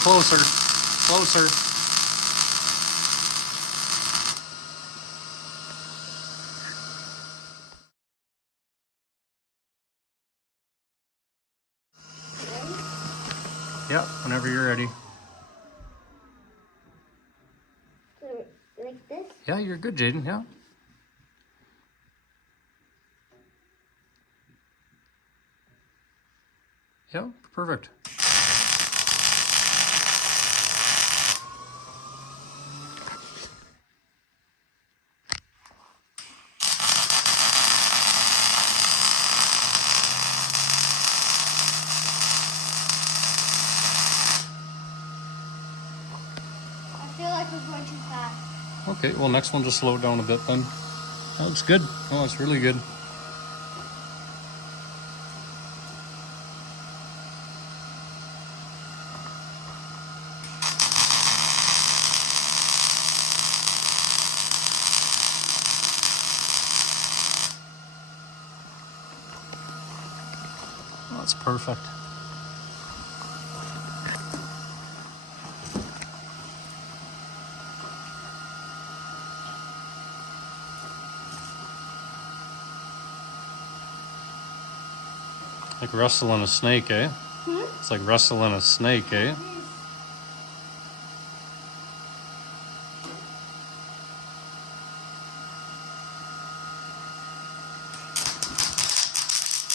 closer. Closer. Yep, whenever you're ready. Like this? Yeah, you're good, Jaden. Yeah. Yep, perfect. I feel like we're going too fast. Okay, well, next one, just slow it down a bit then. That looks good. Oh, it's really good. Oh, that's perfect. Like wrestling a snake, eh? It's like wrestling a snake, eh?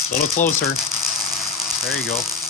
A little closer. There you go.